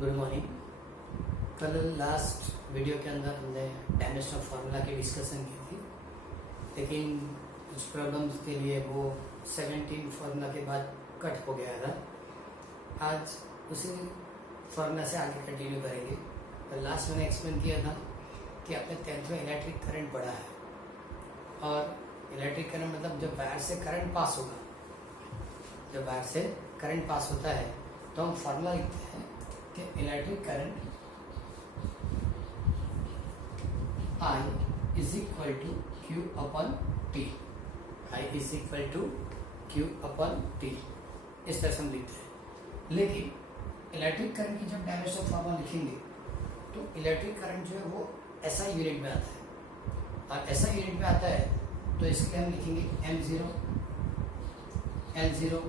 Good morning. कल last video के अंदर हमने डायमेंशनल फार्मूला की डिस्कशन की थी, लेकिन कुछ प्रॉब्लम्स के लिए वो 17 फार्मूला के बाद कट हो गया था। आज उसी फार्मूला से आगे कंटिन्यू करेंगे। तो लास्ट मैंने एक्सप्लेन किया था कि आपने 10th में इलेक्ट्रिक करंट पढ़ा है, और इलेक्ट्रिक करंट मतलब जब वायर से करंट पास होगा, जब वायर से करंट पास होता है तो हम फार्मूला लिखते हैं कि electric current I is equal to Q upon T. I is equal to Q upon T, इस तरह से हम लिखते हैं। लेकिन इलेक्ट्रिक करंट की जब डायमेंशनल फार्मूला लिखेंगे तो इलेक्ट्रिक करंट जो है वो ऐसा यूनिट में आता है, और ऐसा यूनिट में आता है तो इसके लिए हम लिखेंगे M0, L0,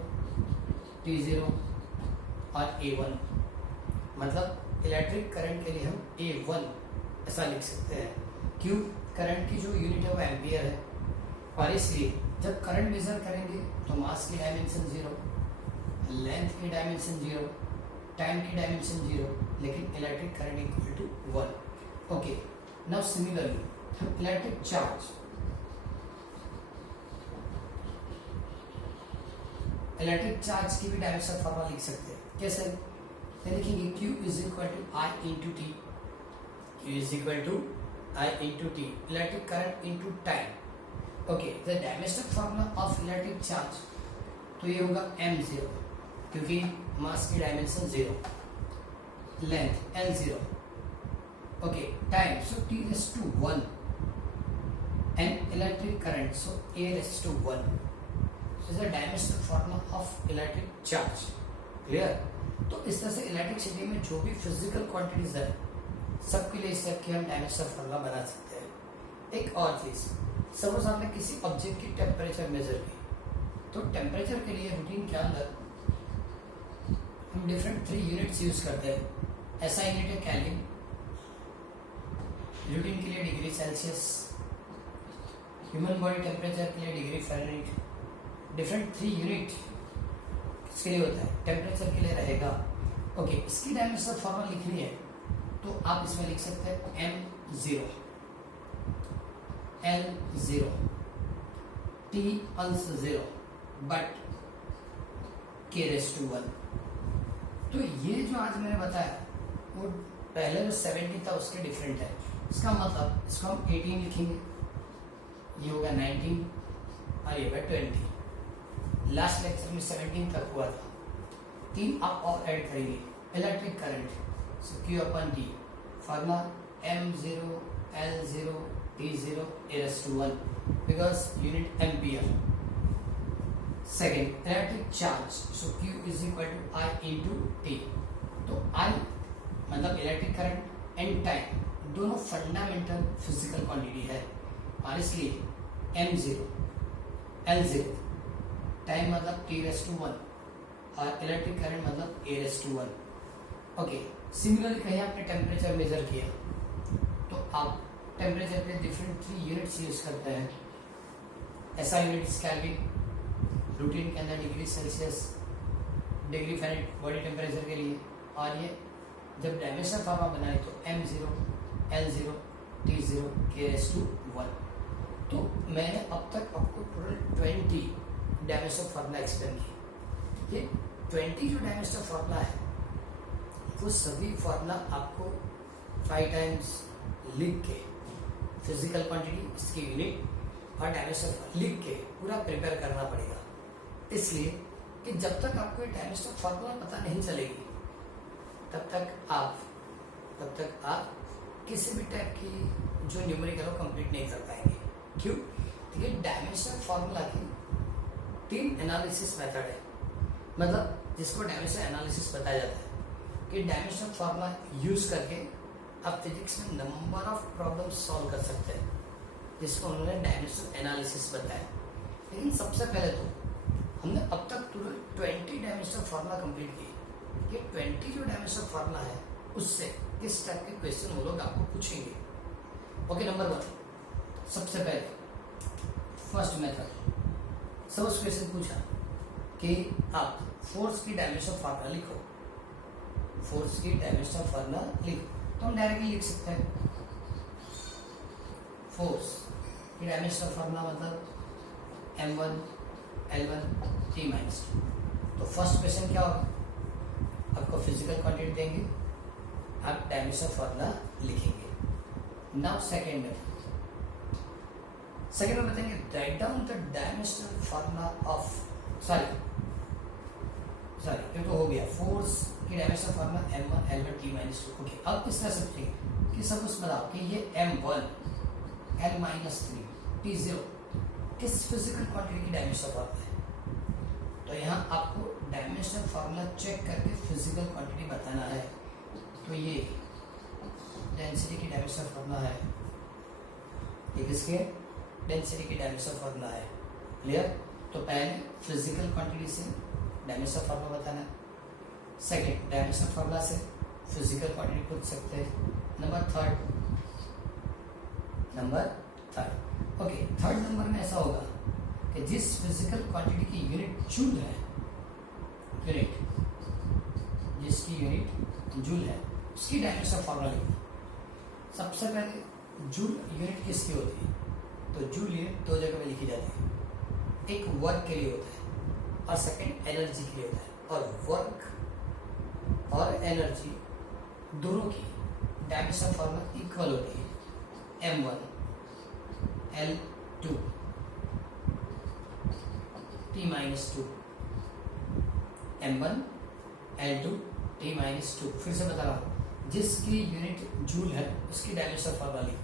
T0 और A1। मतलब इलेक्ट्रिक करंट के लिए हम A1 ऐसा लिख सकते हैं। क्यों? करंट की जो यूनिट है वो एम्पियर है, और इसलिए जब करंट मेजर करेंगे तो मास की डायमेंशन 0, लेंथ की डायमेंशन 0, टाइम की डायमेंशन 0, लेकिन electric current equal to 1। Okay, now similarly हम इलेक्ट्रिक चार्ज, इलेक्ट्रिक चार्ज की भी डायमेंशनल फार्मूला लिख सकते हैं। कैसे लिखेंगे? Q is equal to I into T. Q is equal to I into T, electric current into time. Okay, the dimensional formula of electric charge, तो ये होगा M0, क्योंकि मास की dimension 0, length L0, okay, time so T raise to 1, and electric current so A raise to 1। So the dimensional formula of electric charge, clear? तो इस तरह से electricity में जो भी फिजिकल क्वांटिटीज है सबके लिए इस टाइप की हम डायमेंशनल फार्मूला बना सकते हैं। एक और चीज, सपोज आपने किसी ऑब्जेक्ट की टेम्परेचर मेजर की, तो टेम्परेचर के लिए रूटीन के अंदर हम डिफरेंट 3 यूनिट्स यूज करते हैं। ऐसा यूनिट है केल्विन, रूटीन के लिए degree Celsius, human body temperature के लिए डिग्री फ़ारेनहाइट। डिफरेंट 3 यूनिट किसके लिए होता है? टेम्परेचर के लिए रहेगा। ओके, इसकी डायमेंशनल फार्मूला लिखनी है तो आप इसमें लिख सकते हैं M0, L0, T also 0, but K raised to 1। तो ये जो आज मैंने बताया वो पहले जो 70 था उसके डिफरेंट है। इसका मतलब इसको हम 18 लिखेंगे, ये होगा 19 और ये होगा 20। लास्ट लेक्चर में 17 तक हुआ था, 3 आप और ऐड करेंगे। Electric current so Q upon T, formula M0, L0, T0 A raised to 1, because unit ampere. Second, electric charge so Q is equal to I into T। तो I मतलब electric current and time दोनों fundamental physical quantity है, और इसलिए M0, L0, time मतलब T raise to 1, और electric current मतलब A raise to 1। Okay, similarly कहीं आपने टेम्परेचर मेजर किया तो आप टेम्परेचर पे डिफरेंट 3 यूनिट्स यूज करते हैं। ऐसा यूनिट्स केल्विन, रूटीन के अंदर degree Celsius, degree Fahrenheit body temperature के लिए, और ये जब डायमेंशनल फार्मूला बनाए तो M0, L0, T0 K rays to 1। तो मैंने अब तक आपको टोटल 20 डायमेंशनल फार्मूला एक्सप्लेन की। ये 20 जो डायमेंशनल फार्मूला है वो सभी फार्मूला आपको 5 टाइम्स लिख के, फिजिकल क्वांटिटी, इसकी यूनिट और डायमेंशनल लिख के पूरा प्रिपेयर करना पड़ेगा। इसलिए कि जब तक आपको डायमेंशनल फार्मूला पता नहीं चलेगी तब तक आप किसी भी टाइप की जो न्यूमेरिकल हो कंप्लीट नहीं कर पाएंगे। क्यों? क्योंकि डायमेंशनल फार्मूला की 3 एनालिसिस मेथड है, मतलब जिसको डायमेंशनल एनालिसिस बताया जाता है कि डायमेंशनल फार्मूला यूज करके आप फिजिक्स में नंबर ऑफ प्रॉब्लम्स सॉल्व कर सकते हैं, जिसको उन्होंने डायमेंशनल एनालिसिस बताया। लेकिन सबसे पहले तो हमने अब तक टोटल 20 डायमेंशनल फार्मूला कंप्लीट किए। ये 20 जो डायमेंशनल फार्मूला है उससे किस टाइप के क्वेश्चन वो लोग आपको पूछेंगे। ओके, नंबर 1, सबसे पहले फर्स्ट मेथड, सपोज क्वेश्चन पूछा कि आप फोर्स की डायमेंशन फार्मूला लिखो। फोर्स की डायमेंशनल फॉर्मूला लिख, तो हम डायरेक्टली लिख सकते हैं फोर्स की डायमेंशनल फॉर्मूला मतलब m1 l1 t माइनस 2। तो फर्स्ट क्वेश्चन क्या होगा, आपको फिजिकल क्वांटिटी देंगे, आप डायमेंशनल फॉर्मूला लिखेंगे। नाउ सेकेंड में बताएंगे write down the dimensional formula of sorry ये तो हो गया फोर्स की dimensional formula m1 l1 t minus 2। Okay, अब इस तरह से कि सपोज बताओ कि ये m1 l माइनस 3 t0 किस फिजिकल क्वांटिटी की डायमेंशनल फॉर्मूला है। तो यहाँ आपको डायमेंशनल फॉर्मूला चेक करके फिजिकल क्वांटिटी बताना है। तो ये डेंसिटी की डायमेंशनल फॉर्मूला है, ये किसके डेंसिटी की डायमेंशनल फॉर्मूला है। क्लियर। तो पहले फिजिकल क्वांटिटी से डायमेंशनल फॉर्मूला बताना है, सेकंड डायमेंशनल फॉर्मूला से फिजिकल क्वांटिटी पूछ सकते हैं। Number third okay, third number में ऐसा होगा कि जिस फिजिकल क्वांटिटी की यूनिट जूल है, जिसकी यूनिट जूल है उसकी डायमेंशनल फॉर्मूला लिखना। सबसे पहले जूल यूनिट किसकी होती है, तो जूल यूनिट दो जगह में लिखी जाती है, एक वर्क के लिए होता है और सेकंड एनर्जी के लिए होता है। और वर्क और एनर्जी दोनों की डायमेंशनल फॉर्मूला इक्वल होती है, m1 l2 t minus 2, m1 l2 t minus 2। फिर से बता रहा हूँ, जिसकी यूनिट जूल है उसकी डायमेंशनल फॉर्मूला लिखो।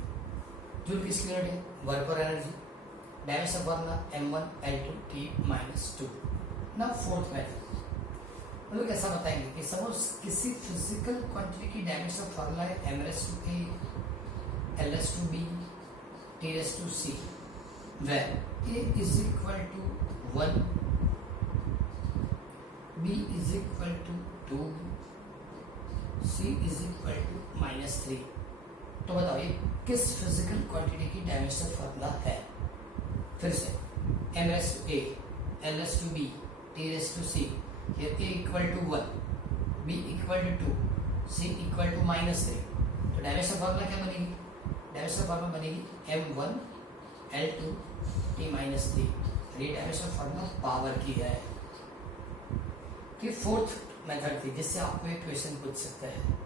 जूल किसकी यूनिट है, वर्क और energy, dimensional formula m1 l2 t minus 2। ना फोर्थ मेथड हम लोग ऐसा बताएंगे कि सपोज किसी फिजिकल क्वांटिटी की डायमेंशनल फॉर्मूला है m⁻⁴ l⁻⁵ t⁻⁴ where a is equal to 1, b is equal to 2, c is equal to -3। तो बताओ ये किस फिजिकल क्वांटिटी की डायमेंशनल फॉर्मूला है। फिर से m⁻⁴ l⁻⁵ t⁻⁴ here a equal to 1, b equal to 2, c equal to -3। तो dimensional formula क्या बनेगी, डायमेंशनल फॉर्मूला बनेगी m1 l2 t माइनस 3। ये डायमेंशनल फॉर्मूला पावर की है। कि फोर्थ मेथड थी जिससे आपको एक क्वेश्चन पूछ सकते हैं।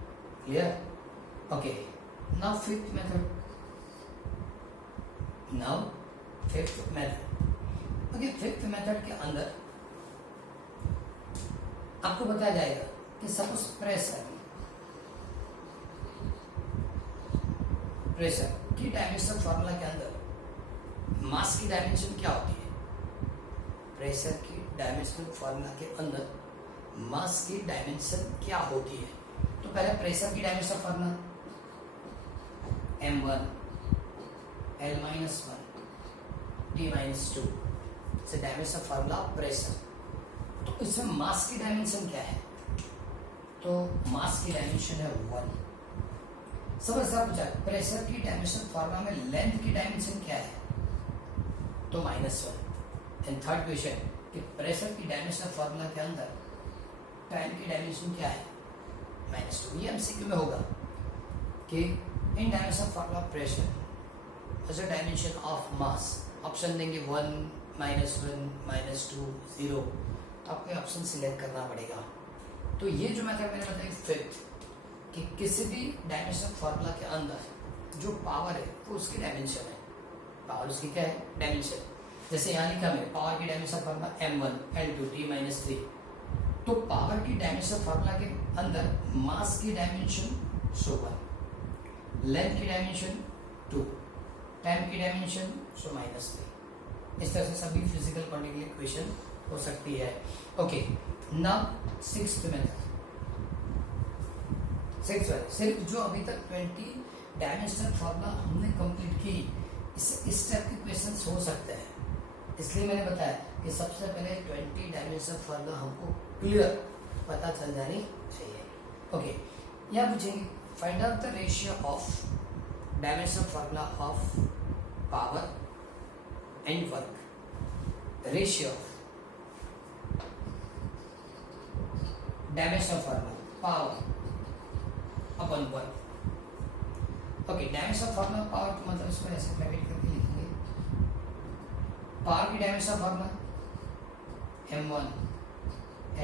Clear. Okay, now fifth method okay, fifth method के अंदर आपको बताया जाएगा कि सपोज प्रेशर की डायमेंशनल फॉर्मूला के अंदर मास की डायमेंशन क्या होती है। प्रेशर की डायमेंशनल फॉर्मूला के अंदर मास की डायमेंशन क्या होती है। तो पहले प्रेशर की dimensional formula m1 l-1 t-2 से डायमेंशनल फॉर्मूला प्रेशर। तो इसमें मास की डायमेंशन क्या है, तो मास की डायमेंशन है 1। समझ पूछा प्रेशर की डायमेंशन फॉर्मूला में लेंथ की डायमेंशन क्या है, तो -1। एंड थर्ड क्वेश्चन कि प्रेशर की डायमेंशन फॉर्मूला के अंदर टाइम की डायमेंशन क्या है, -2। ये एमसीक्यू में होगा कि in dimension formula pressure as a dimension of mass, option देंगे 1 -1 -2 0, तो आपको ऑप्शन सिलेक्ट करना पड़ेगा। तो ये जो मेथड मैंने बताया फिफ्थ कि किसी भी डायमेंशन फॉर्मूला के अंदर जो पावर है वो उसकी डायमेंशन है। पावर उसकी क्या है, डायमेंशन। जैसे यहाँ लिखा मैंने पावर की dimension formula m1 l2 t-3। तो पावर की डायमेंशन फॉर्मूला के अंदर मास की डायमेंशन 1, लेंथ की डायमेंशन 2, टाइम की डायमेंशन -3। इस तरह से सभी फिजिकल क्वांटिटी की इक्वेशन हो सकती है। Okay, now sixth method. सिर्फ जो अभी तक 20 डायमेंशनल फॉर्मूला हमने कंप्लीट की, इस टाइप के क्वेश्चन हो सकते हैं। इसलिए मैंने बताया कि सबसे पहले 20 डायमेंशनल फॉर्मूला हमको क्लियर पता चल जानी चाहिए। ओके, यहाँ पूछेंगे find out the ratio of dimensional formula of power and work. Ratio of dimensional formula power upon work. Okay, dimension formula power मतलब इसको ऐसे ब्रैकेट करके लिखेंगे, पावर की dimension formula m1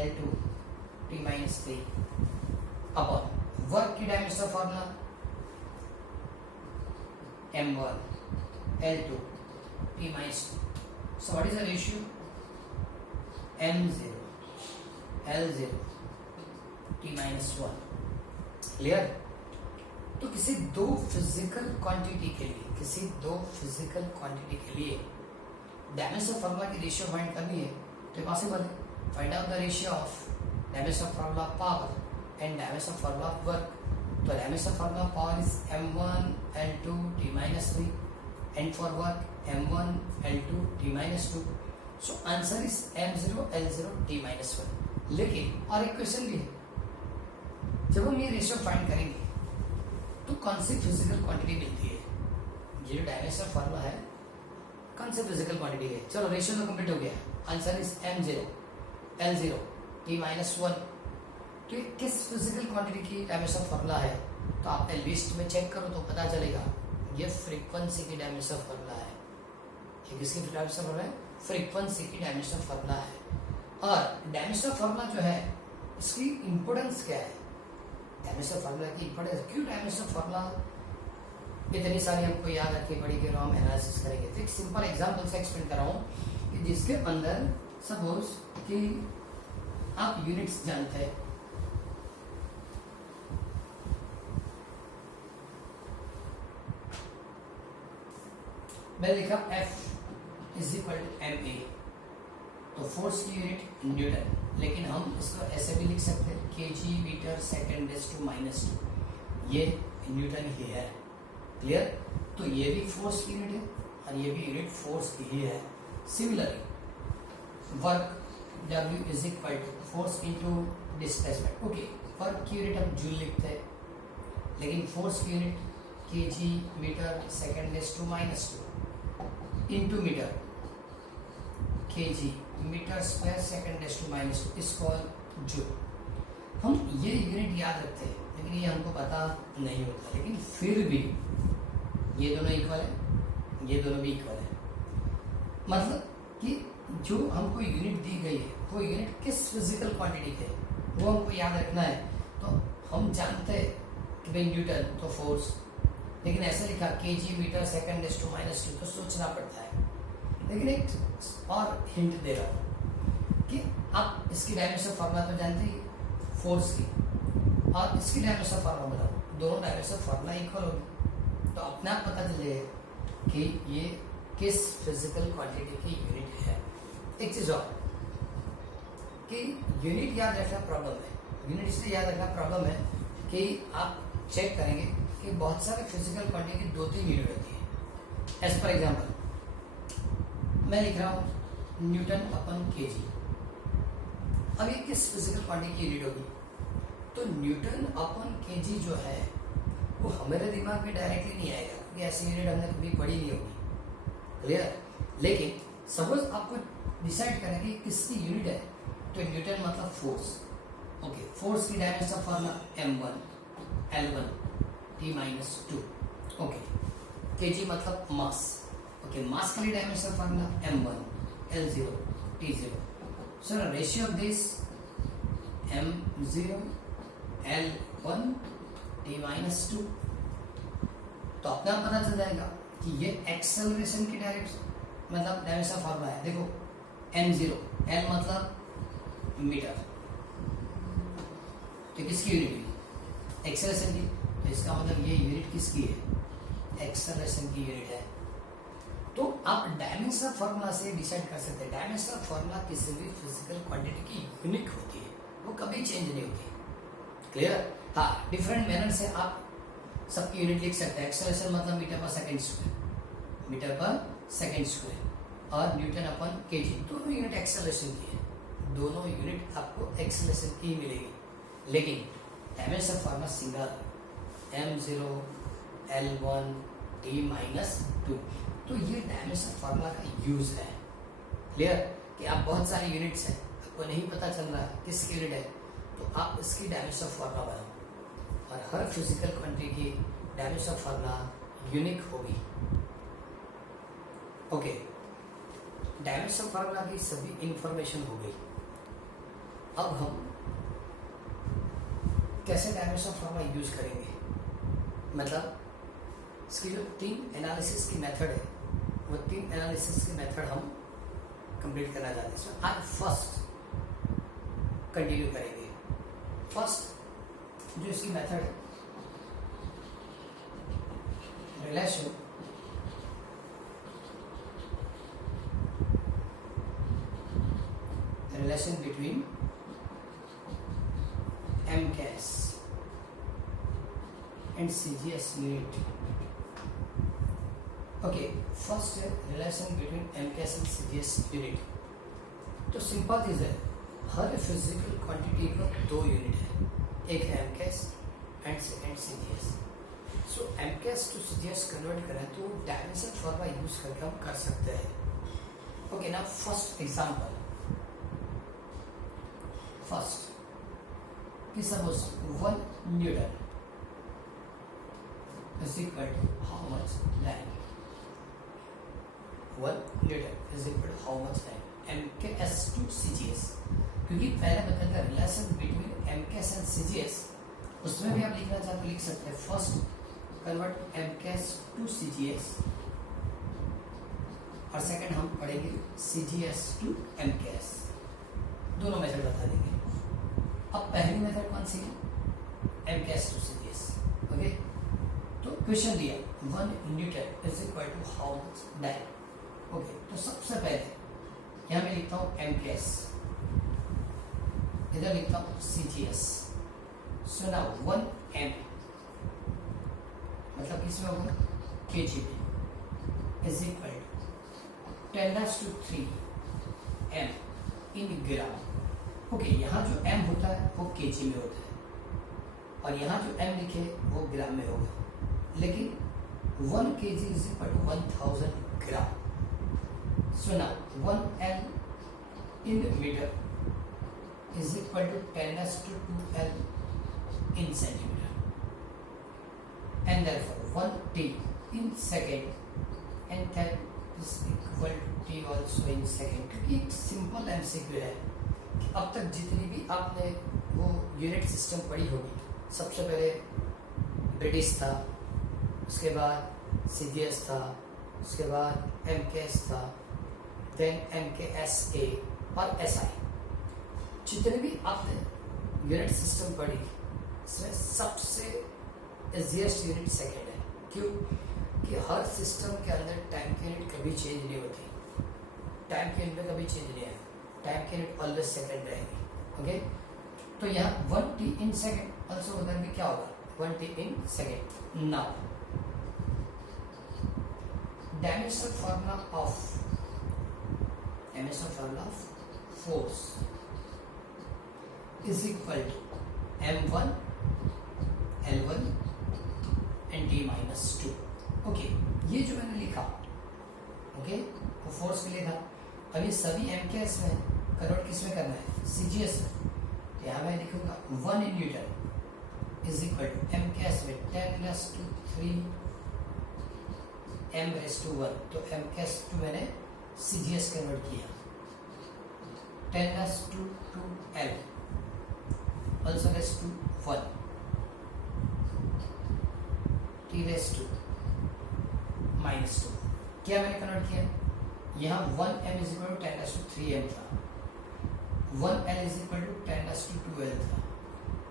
L2 t minus 3 upon work की dimension formula m1 L2 t minus 2. So what is the ratio? m0 L0 t minus 1. Clear? तो किसी दो फिजिकल क्वांटिटी के लिए डायमेंशन फॉर्मूला की रेशियो फाइंड करनी है तो पॉसिबल है. Find out the ratio of dimension formula power and dimension formula work. तो dimension formula power is m1 L2 t minus 3 and for work m1 L2 t minus 2. So answer is m0 L0 t minus 1. लेकिन और एक question भी है, जब हम ये ratio find करेंगे तो कौन सी फिजिकल क्वांटिटी मिलती है? ये जो डायमेंशन फॉर्मूला है कौन सी फिजिकल क्वांटिटी है? चलो रेशियो तो कंप्लीट हो गया. Answer is m0 L0 t minus 1. तो ये किस फिजिकल क्वांटिटी की डायमेंशन फॉर्मूला है? तो आपने लिस्ट में चेक करो तो पता चलेगा. ये फ्रीक्वेंसी की डायमेंशन फॉर्मूला है. ये किसकी डायमेंशन फॉर्मूला है? फ्रीक्वेंसी की डायमेंशन फॉर्मूला है. और डायमेंशन फॉर्मूला जो है इसकी इंपोर्टेंस क्या है? डायमेंशन फॉर्मूला की इंपोर्टेंस क्यों? डायमेंशन फॉर्मूला इतनी सारी हमको याद रखनी पड़ेगी और हम एनालिसिस करेंगे. तो एक सिंपल एग्जांपल से एक्सप्लेन कर रहा हूँ कि जिसके अंदर सपोज कि आप यूनिट्स जानते हैं, मैंने लिखा F is equal to ma. तो फोर्स की यूनिट न्यूटन, लेकिन हम इसको ऐसे भी लिख सकते हैं kg metre second raise to minus 2. ये न्यूटन ही है. क्लियर? तो ये भी फोर्स की यूनिट है और ये भी यूनिट फोर्स की ही है. Similarly work W is equal to force into displacement. Okay, work की यूनिट हम जूल लिखते हैं, लेकिन फोर्स की unit kg metre second raise to minus 2 into metre kg metre square second raise to minus 2 is called joule. हम ये unit याद रखते हैं लेकिन ये हमको पता नहीं होता. लेकिन फिर भी ये दोनों इक्वल है, ये दोनों भी इक्वल है. मतलब कि जो हमको यूनिट दी गई है वो यूनिट किस फिजिकल क्वांटिटी के वो हमको याद रखना है. तो हम जानते हैं कि भाई न्यूटन तो फोर्स, लेकिन ऐसे लिखा kg metre second raise to minus 2 तो सोचना पड़ता है. लेकिन एक और हिंट दे रहा हूँ कि आप इसकी डायमेंशन फॉर्मूला तो जानते ही फोर्स की, और इसकी डायमेंशन फॉर्मूला बताओ, दोनों डायमेंशन फॉर्मूला इक्वल होगी तो अपने आप पता चलेगा कि ये किस फिजिकल क्वांटिटी की यूनिट है. एक चीज और कि यूनिट याद रखना प्रॉब्लम है. यूनिट इसलिए याद रखना प्रॉब्लम है कि आप चेक करेंगे कि बहुत सारे फिजिकल क्वांटिटी की 2-3 यूनिट होती है. एज पर एग्जाम्पल मैं लिख रहा हूँ न्यूटन अपन kg. अब ये किस फिजिकल क्वांटिटी की यूनिट होगी? तो न्यूटन अपन kg जो है वो हमारे दिमाग में डायरेक्टली नहीं आएगा क्योंकि ऐसी यूनिट हमने कभी पढ़ी नहीं होगी. क्लियर? लेकिन सपोज आपको डिसाइड करें कि किसकी यूनिट है तो न्यूटन मतलब फोर्स. ओके, फोर्स की dimension formula m1 L1 t minus 2. Okay, kg मतलब मास. ओके, मास के लिए dimension formula m1 L0 t0. So ratio of this m0 L1 t minus 2. तो अपने आप पता चल जाएगा कि ये एक्सेलरेशन की डायरेक्शन मतलब डायमेंशन फॉर्मूला है. देखो m0 L मतलब मीटर, तो किसकी यूनिट हुई? एक्सेलरेशन की. तो इसका मतलब ये यूनिट किसकी है? एक्सेलरेशन की यूनिट है. तो आप डायमेंशनल फॉर्मूला से डिसाइड कर सकते हैं. डायमेंशनल फॉर्मूला किसी भी फिजिकल क्वांटिटी की यूनिक होती है, वो कभी चेंज नहीं होती. क्लियर? हाँ, डिफरेंट मैनर से आप सबकी यूनिट लिख सकते हैं. एक्सेलरेशन मतलब मीटर पर सेकेंड स्क्वायर, मीटर पर सेकेंड स्क्वायर, और न्यूटन अपन kg, दोनों यूनिट एक्सेलरेशन की है. दोनों यूनिट आपको एक्सेलरेशन की ही मिलेगी. लेकिन dimension formula single m0 L1 t minus 2. तो ये डायमेंशन फॉर्मूला का यूज है. क्लियर? कि आप बहुत सारे यूनिट्स हैं, आपको नहीं पता चल रहा किसकी यूनिट है, तो आप इसकी डायमेंशन फॉर्मूला बनाओ. और हर फिजिकल क्वांटिटी की डायमेंशन फार्मूला यूनिक होगी। ओके, डायमेंशन फार्मूला की सभी इंफॉर्मेशन हो गई। अब हम कैसे डायमेंशन फार्मूला यूज करेंगे, मतलब इसकी जो 3 एनालिसिस की मेथड है वो 3 एनालिसिस की मेथड हम कंप्लीट करना चाहते हैं। इसमें आज फर्स्ट कंटिन्यू करेंगे। फर्स्ट जो इसकी मेथड है, relation between MCAS and CGS unit. Okay, first relation between MCAS and CGS unit. तो सिंपल चीज है, हर फिजिकल क्वांटिटी का 2 यूनिट है, एक है MCAS and second CGS। So MCAS to CGS convert करें तो डायमेंशन फॉर्मूला यूज करके हम कर सकते हैं। Okay, now first example, first कि suppose 1 newton is equal to how much land? 1 newton is equal to how much land? MCAS to CGS, क्योंकि पहले बताया था relation between MCAS and CGS, उसमें भी आप लिखना चाहते तो लिख सकते हैं। First convert MCAS to CGS और सेकंड हम पढ़ेंगे CGS टू MCAS, दोनों मेथड बता देंगे। अब पहली मेथड कौन सी है, MCAS टू CGS। ओके, तो क्वेश्चन दिया 1 Newton is equal to how much dyne. Okay, तो सबसे पहले यहां मैं लिखता हूं MCAS, इधर लिखता हूं CGS। सो नाउ 1 m मतलब किसमें होगा, kg में, is equal to 10⁻³ m in gram. Okay, यहाँ जो m होता है वो kg में होता है और यहाँ जो m लिखे वो ग्राम में होगा, लेकिन 1 kg is equal to 1000 gram. So now 1 l in metre is equal to 10⁻² l in centimetre, and therefore 1 t in second and that is equal to t also in second। क्योंकि एक simple MCQ है, अब तक जितनी भी आपने वो unit system पढ़ी होगी, सबसे पहले ब्रिटिश था, उसके बाद CGS था, उसके बाद MCAS था, देन MCASA और SI। जितने भी आपने यूनिट सिस्टम पढ़ी, इसमें सबसे इजीएस्ट यूनिट सेकेंड है। क्यों कि हर सिस्टम के अंदर टाइम की यूनिट कभी चेंज नहीं होती, टाइम की यूनिट में कभी चेंज नहीं है, टाइम की यूनिट ऑलवेज सेकेंड रहेगी। ओके, तो यहाँ 1 t इन सेकेंड ऑल्सो उधर भी क्या होगा, 1 t in second. Now dimensional formula of force is equal to m1 l1 and t-2। Okay, ये जो मैंने लिखा, ओके, वो फोर्स के लिए था। अब ये सभी MCAS में कन्वर्ट किस में करना है, CGS में। यहाँ मैं लिखूंगा 1 Newton is equal to MCAS में 10⁻³ m⁻⁴, तो MCAS टू मैंने CGS कन्वर्ट किया, 10⁻² l also ⁻⁴ t⁻⁻²। क्या मैंने कन्वर्ट किया, यहाँ 1m is equal to 10⁻³ m था, 1l is equal to 10⁻² l था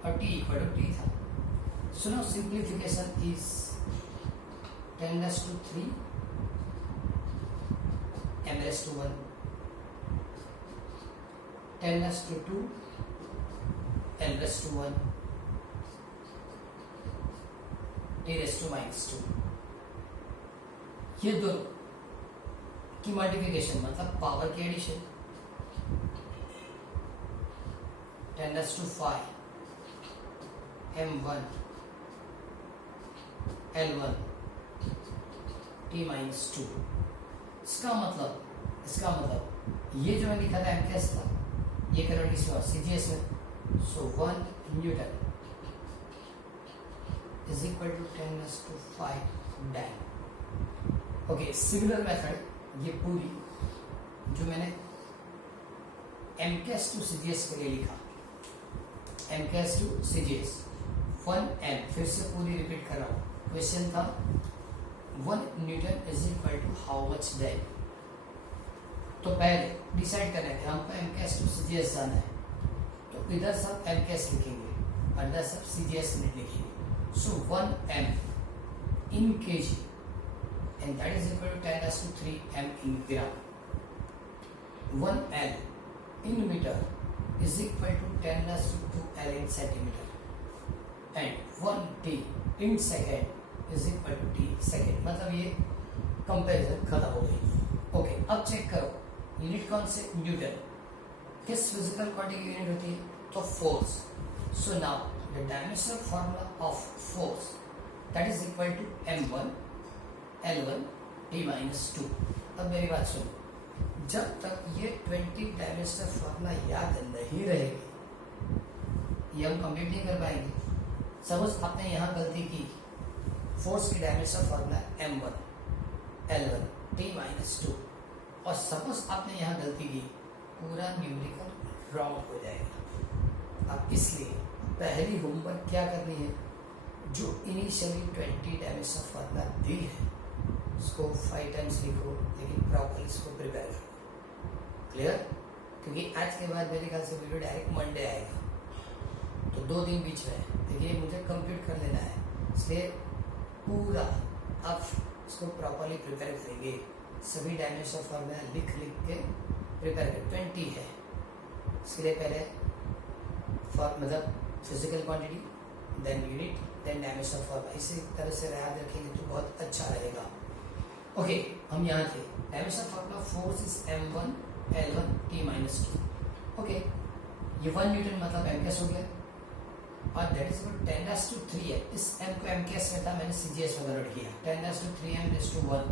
और t इक्वल टू t था। So now simplification is 10⁻³ m⁻⁴ 10⁻², l⁻⁴, t⁻⁻²। ये दोनों की मल्टीप्लिकेशन मतलब पावर की एडिशन, 10⁻⁵ m1 l1 t-2। इसका मतलब ये जो मैं लिखा था MCAS था, ये कन्वर्ट किसमें, CGS में। So 1 Newton is equal to 10⁵ dyne. Okay, similar method ये पूरी जो मैंने MKS to CGS के लिए लिखा, MKS to CGS 1M, फिर से पूरी रिपीट कर रहा हूँ। क्वेश्चन था 1 Newton is equal to how much dyne. तो पहले डिसाइड करना है कि हमको MKS to CGS जाना है, तो इधर सब MKS लिखेंगे और इधर सब CGS यूनिट लिखेंगे। सो 1M in kg and that is equal to 10⁵ m in gram. 1L in meter is equal to 10⁵ L in centimeter and 1T in second is equal to T second। मतलब ये comparison खत्म हो गई। Okay, अब check करो unit कौन से, Newton. किस फिजिकल क्वांटिटी की यूनिट होती है, तो force. So now the dimensional formula of force that is equal to m1 L1 T-2। अब मेरी बात सुनो, जब तक ये 20 डायमेंशनल फॉर्मूला याद नहीं रहेगी ये हम कंप्लीट नहीं कर पाएंगे। सपोज आपने यहाँ गलती की, फोर्स की dimensional formula m1 L1 T-2 और सपोज आपने यहाँ गलती की, पूरा न्यूमेरिकल रॉन्ग हो जाएगा। अब इसलिए पहली होमवर्क क्या करनी है, जो इनिशियली 20 डायमेंशनल फॉर्मूला दी है उसको 5 टाइम्स लिखो, लेकिन प्रॉपरली इसको प्रिपेयर करो। क्लियर? क्योंकि आज के बाद मेरे ख्याल से वीडियो डायरेक्ट मंडे आएगा, तो 2 दिन बीच में है, लेकिन मुझे कंप्लीट कर लेना है, इसलिए पूरा आप इसको प्रॉपरली प्रिपेयर करेंगे। सभी डायमेंशनल फॉर्मूला लिख के प्रिपेयर कर। 20 है, इसके लिए पहले मतलब physical quantity, then unit, then dimensional formula, इसी तरह से याद रखेंगे तो बहुत अच्छा रहेगा। ओके, हम यहाँ थे, dimensional formula force is m1 L1 T-2। Okay, ये 1 न्यूटन मतलब MKS हो गया और दैट इज 10⁵ है। इस m को MKS में था, मैंने CGS में कन्वर्ट किया, 10⁵ m⁻⁴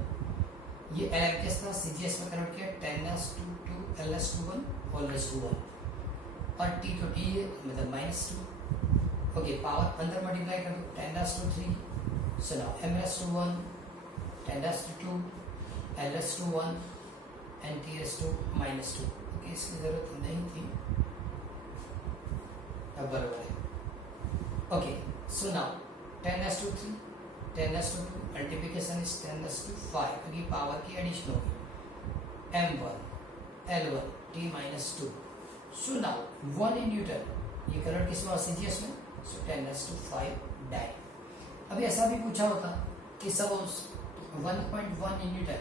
ये LMKS था, CGS में कन्वर्ट किया 10⁻² L⁻⁴ होल⁻⁴ और T तो T है मतलब -2। ओके, पावर अंदर मल्टीप्लाई कर दो, 10⁻3, so now m⁻⁴ 10⁻2 L⁻⁴ and T⁻²। Okay, इसकी जरूरत नहीं थी, अब बराबर है। Okay, so now 10⁻3 10⁻2 multiplication is 10⁻5 क्योंकि पावर की एडिशन होगी, m1 L1 T-2। So now 1 in Newton, ये कन्वर्ट किस में, CGS में, सो 10⁵ डाइन। अभी ऐसा भी पूछा होता कि सपोज 1.1 in न्यूटन